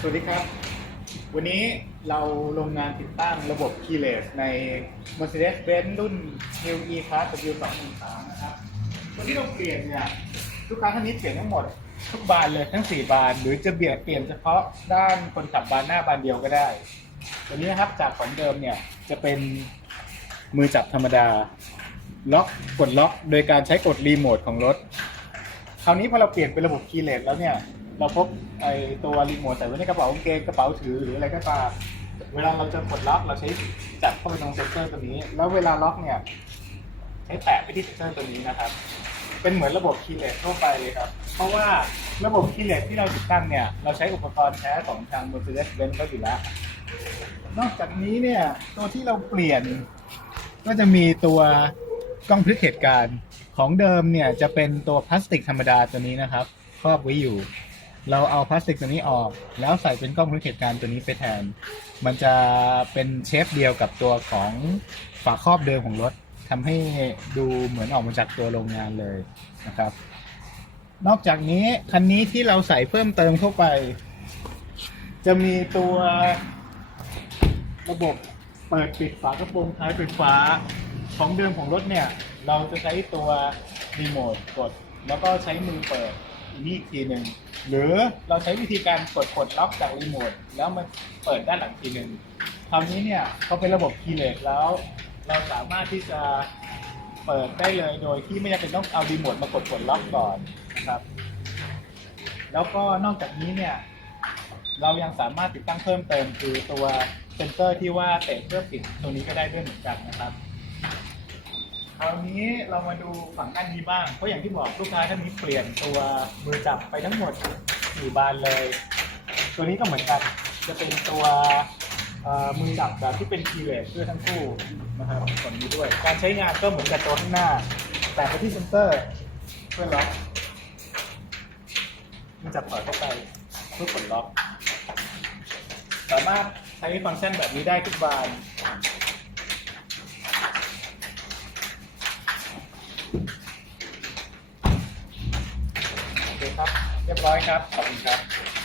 สวัสดีครับ วันนี้เราลงงานติดตั้งระบบ keyless ใน Mercedes-Benz รุ่น New E Class W213 นะครับ วันนี้เราเปลี่ยนเนี่ยลูกค้าท่านนี้เปลี่ยนทั้งหมดทุกบานเลยทั้ง 4 บาน หรือจะเบียดเปลี่ยนเฉพาะด้านคนขับบานหน้าบานเดียวก็ได้ตัวนี้นะครับจากของเดิมเนี่ยจะเป็นมือจับธรรมดาล็อกกดล็อก โดยการใช้กดรีโมทของรถ คราวนี้พอเราเปลี่ยนเป็นระบบคีย์เลสแล้วเนี่ย เราพบไอตัวรีโมทใส่ไว้ในกระเป๋ากางเกงกระเป๋าถือหรืออะไรก็ตามเวลาเราจะกดล็อกเราใช้จับเข้าไปตรงเซนเซอร์ตัวนี้ แล้วเวลาล็อกเนี่ยใช้แตะไปที่เซนเซอร์ตัวนี้นะครับ เป็นเหมือนระบบคีย์เลสทั่วไปเลยครับ เพราะว่าระบบคีย์เลสที่เราติดตั้งเนี่ยเราใช้อุปกรณ์แท้ของทาง Mercedes-Benz เขาอยู่แล้ว นอกจากนี้เนี่ยตัวที่เราเปลี่ยนก็จะมีตัวกล้องพลึกเหตุการณ์ของเดิมเนี่ยจะเป็นตัวพลาสติกธรรมดาตัวนี้นะครับ ครอบไว้อยู่ เราเอาพลาสติกตัวนี้ออก แล้วใส่เป็นกล้องพลึกเหตุการณ์ตัวนี้ไปแทน มันจะเป็นเชฟเดียวกับตัวของฝาครอบเดิมของรถทำให้ดูเหมือนออกมาจากตัวโรงงานเลยนะครับ นอกจากนี้คันนี้ที่เราใส่เพิ่มเติมเข้าไป จะมีตัวระบบเปิดปิดฝากระโปรงท้ายไฟฟ้าของเดิมของรถเนี่ย เราจะใช้ตัวรีโมทกด แล้วก็ใช้มือเปิดนี่อีกทีหนึ่ง หรือเราใช้วิธีการกดกดล็อกจากรีโมทแล้วมันเปิดด้านหลังทีหนึ่งคราวนี้เนี่ยเขาเป็นระบบคีย์เลสแล้ว เราสามารถที่จะเปิดได้เลยโดยที่ไม่จำเป็นต้องเอารีโมทมากดกดล็อกก่อนนะครับ แล้วก็นอกจากนี้เนี่ยเรายังสามารถติดตั้งเพิ่มเติมคือตัวเซนเซอร์ที่ว่าเตะเพื่อปิดตัวนี้ก็ได้ด้วยเหมือนกันนะครับ คราวนี้เรามาดูฝั่งด้านนี้บ้าง เพราะอย่างที่บอกลูกค้าท่านนี้เปลี่ยนตัวมือจับไปทั้งหมดสี่บานเลย ตัวนี้ก็เหมือนกัน จะเป็นตัวเอ่อมือจับแบบที่เป็นคีย์เลสด้วยทั้งคู่นะครับส่วนนี้ด้วย การใช้งานก็เหมือนกับตัวข้างหน้า แต่ไปที่เซนเซอร์เพื่อล็อกมันจะเปิดเข้าไปเพื่อกดล็อก สามารถใช้ฟังก์ชันแบบนี้ได้ทุกบาน โอเค ครับ เรียบร้อยครับ ขอบคุณครับ